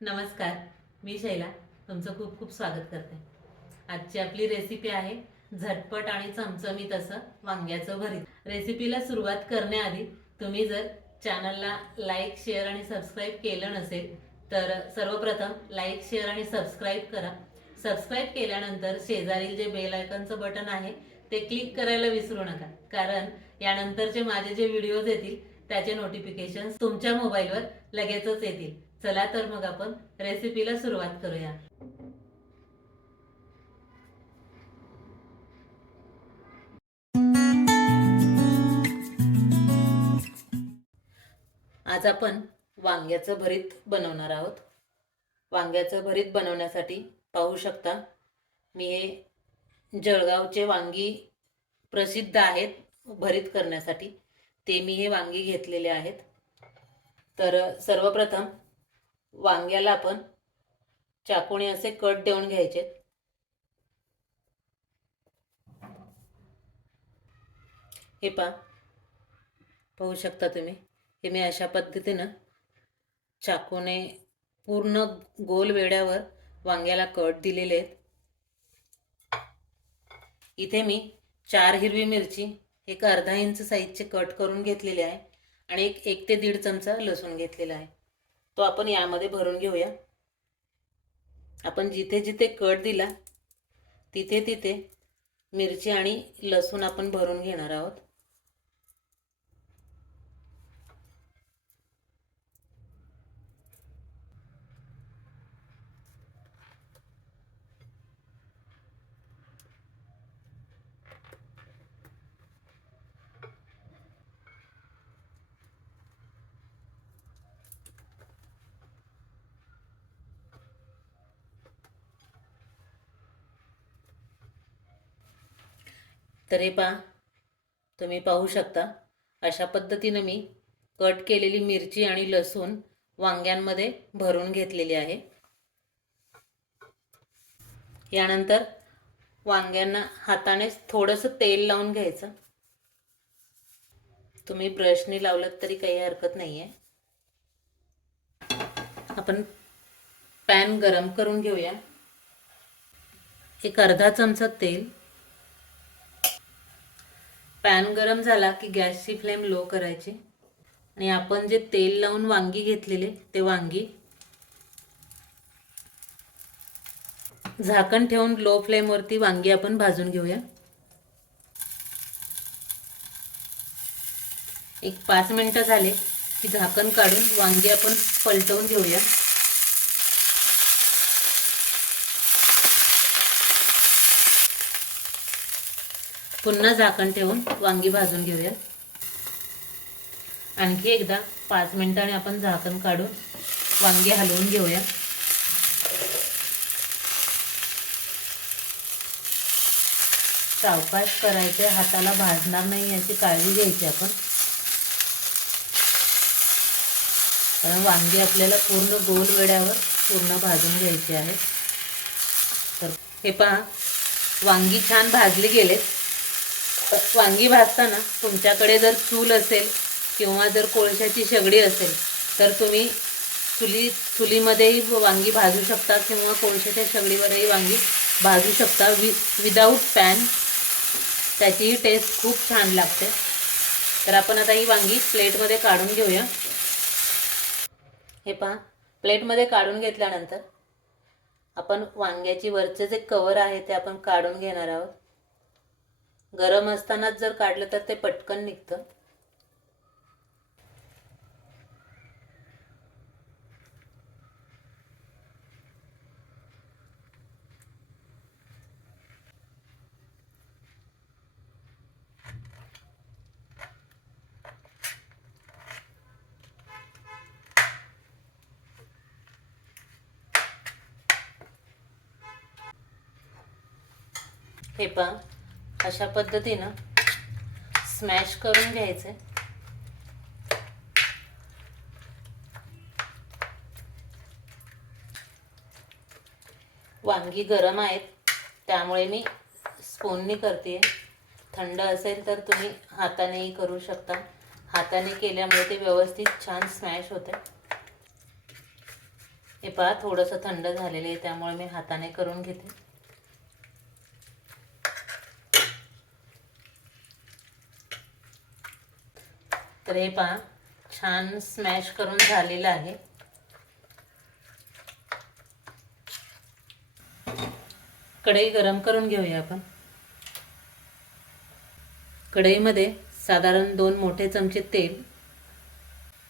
नमस्कार मी शैला तुमचं खूप खूप स्वागत करते. आजची आपली रेसिपी आहे झटपट आणि चमचमीत असं वांग्याचं भरीत. रेसिपीला सुरुवात करण्याआधी तुम्ही जर चॅनलला लाईक शेअर आणि सबस्क्राईब केलं नसेल तर सर्वप्रथम लाईक शेअर आणि सबस्क्राईब करा. सबस्क्राईब केल्यानंतर शेजारील जे बेल आयकनचं बटन आहे ते क्लिक करायला विसरू नका. कारण यानंतरचे माझे जे व्हिडिओज येतील त्याचे नोटिफिकेशन तुमच्या मोबाईलवर लगेचच येतील. चला तर मग आपण रेसिपीला सुरुवात करूया. आज आपण वांग्याचं भरीत बनवणार आहोत. वांग्याचं भरीत बनवण्यासाठी पाहू शकता मी हे जळगावचे वांगी प्रसिद्ध आहेत भरीत करण्यासाठी. ते मी हे वांगी घेतलेले आहेत. तर सर्वप्रथम वांग्याला आपण चाकूने असे कट देऊन घ्यायचे. हे पा पाहू शकता तुम्ही हे मी अशा पद्धतीनं चाकूने पूर्ण गोल वेड्यावर वांग्याला कट दिलेले आहेत. इथे मी चार हिरवी मिरची एक अर्धा इंच साईजचे कट करून घेतलेले आहे आणि एक एक ते दीड चमचा लसूण घेतलेला आहे. तो आपण यामध्ये भरून घेऊया. आपण जिथे जिथे कट दिला तिथे तिथे मिरची आणि लसूण आपण भरून घेणार आहोत. तर हे पहा तुम्ही पाहू शकता अशा पद्धतीनं मी कट केलेली मिरची आणि लसूण वांग्यांमध्ये भरून घेतलेली आहे. यानंतर वांग्यांना हातानेच थोडंसं तेल लावून घ्यायचं. तुम्ही ब्रशने लावलं तरी काही हरकत नाही आहे आपण पॅन गरम करून घेऊया. एक अर्धा चमचा तेल पॅन गरम झाला की गॅसची फ्लेम लो करायची. आणि आपण जे तेल लावून वांगी घेतलेले ते वांगी झाकण ठेवून लो फ्लेमवरती वांगी आपण भाजून घेऊया. एक पाच मिनटं झाले की झाकण काढून वांगी आपण पलटवून घेऊया. पुन्हा झाकण ठेवून वांगी भाजून घेऊया आणखी एकदा पाच मिनिटांनी आपण झाकण काढून वांगी हलवून घेऊया सावकाश करायचे हाताला भाजणार नाही याची काळजी घ्यायची आपण. कारण वांगी आपल्याला पूर्ण गोल वेड्यावर पूर्ण भाजून घ्यायची आहे. तर हे पहा वांगी छान भाजली गेलेत. वांगी भाजताना तुमच्याकडे जर चूल असेल किंवा जर कोळशाची शेगडी असेल तर तुम्ही चुली चुलीमध्येही वांगी भाजू शकता किंवा कोळशाच्या शेगडीवरही वांगी भाजू शकता वि विदाऊट पॅन त्याचीही टेस्ट खूप छान लागते. तर आपण आता ही वांगी प्लेटमध्ये काढून घेऊया. हे पहा प्लेटमध्ये काढून घेतल्यानंतर आपण वांग्याची वरचे जे कवर आहे ते आपण काढून घेणार आहोत. गरम असतानाच जर काढलं तर ते पटकन निघतं. हे पहा. अशा पद्धतीनं स्मॅश करून घ्यायचे. वांगी गरम आहेत त्यामुळे मी स्पूननी करते थंड असेल तर तुम्ही हातानेही करू शकता. हाताने केल्यामुळे ते व्यवस्थित छान स्मॅश होते. हे पहा थोडंसं थंड झालेलं आहे त्यामुळे मी हाताने करून घेते. तर हे पहा छान स्मॅश करून झालेलं आहे. कढई गरम करून घेऊया आपण. कढईमध्ये साधारण दोन मोठे चमचे तेल.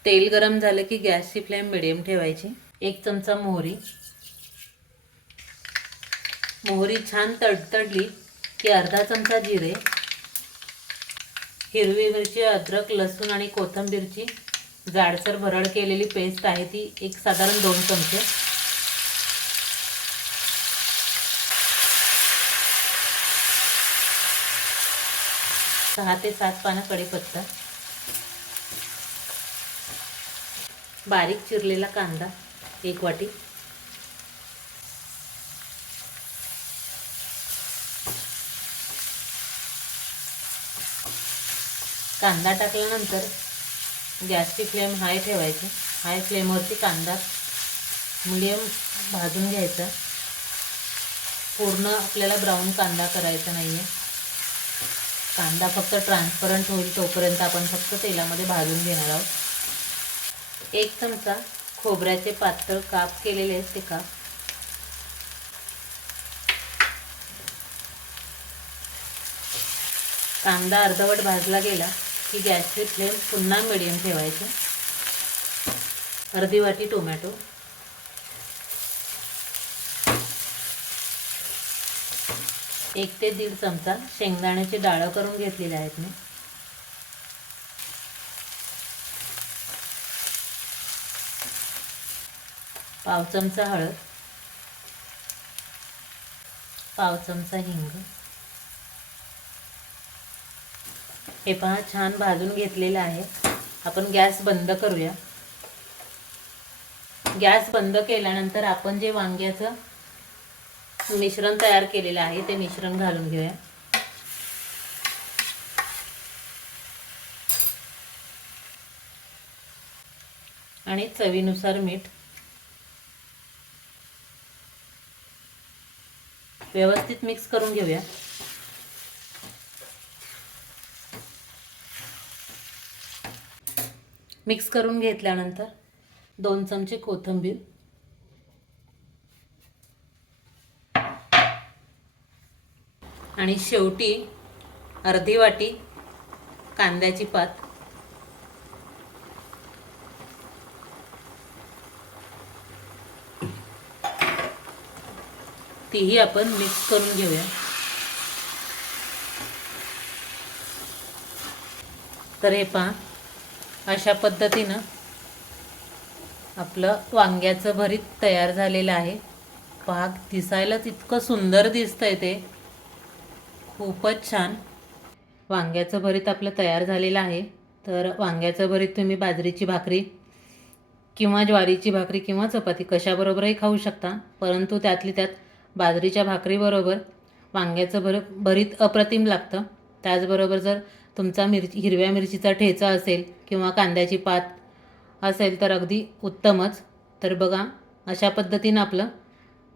तेल गरम झालं की गॅसची फ्लेम मिडियम ठेवायची. एक चमचा मोहरी. मोहरी छान तडतडली की अर्धा चमचा जिरे. हिरवी मिरची अद्रक लसूण आणि कोथिंबीरची जाडसर भरड केलेली पेस्ट आहे ती एक साधारण दोन चमचे. सहा ते सात पानं कढीपत्ता. बारीक चिरलेला कांदा एक वाटी. कांदा टाकल्यानंतर गॅसची फ्लेम हाय ठेवायची. हाय फ्लेमवरती कांदा मिडियम भाजून घ्यायचा. पूर्ण आपल्याला ब्राऊन कांदा करायचा नाही आहे कांदा फक्त ट्रान्सपरंट होईल तोपर्यंत आपण फक्त तेलामध्ये भाजून घेणार आहोत. एक चमचा खोबऱ्याचे पातळ काप केलेले आहेत ते काप कांदा अर्धवट भाजला गेला. की गॅसची फ्लेम पुन्हा मिडियम ठेवायची. अर्धी वाटी टोमॅटो. एक ते दीड चमचा शेंगदाण्याची डाळं करून घेतलेली आहेत मी. पाव चमचा हळद. पाव चमचा हिंग. हे पहा छान भाजून घेतलेलं आहे. आपण गॅस बंद करूया. गॅस बंद केल्यानंतर आपण जे वांग्याचं मिश्रण तयार केलेलं आहे ते मिश्रण घालून घेऊया. आणि चवीनुसार मीठ. व्यवस्थित मिक्स करून घेऊया. मिक्स करून घेतल्यानंतर दोन चमचे कोथिंबीर. आणि शेवटी अर्धी वाटी कांद्याची पात. तीही आपण मिक्स करून घेऊया. तर हे पहा. अशा पद्धतीनं आपलं वांग्याचं भरीत तयार झालेलं आहे. पाक दिसायलाच इतकं सुंदर दिसतंय ते. खूपच छान. वांग्याचं भरीत आपलं तयार झालेलं आहे. तर वांग्याचं भरीत तुम्ही बाजरीची भाकरी किंवा ज्वारीची भाकरी किंवा चपाती कशाबरोबरही खाऊ शकता. परंतु त्यातली त्यात बाजरीच्या भाकरीबरोबर वांग्याचं भर भरीत अप्रतिम लागतं. त्याचबरोबर जर तुमचा मिरची हिरव्या मिरचीचा ठेचा असेल किंवा कांद्याची पात असेल तर अगदी उत्तमच. तर बघा अशा पद्धतीनं आपलं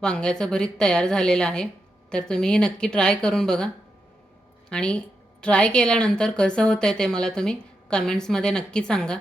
वांग्याचं भरीत तयार झालेलं आहे. तर तुम्हीही नक्की ट्राय करून बघा. आणि ट्राय केल्यानंतर कसं होतं आहे ते मला तुम्ही कमेंट्समध्ये नक्की सांगा.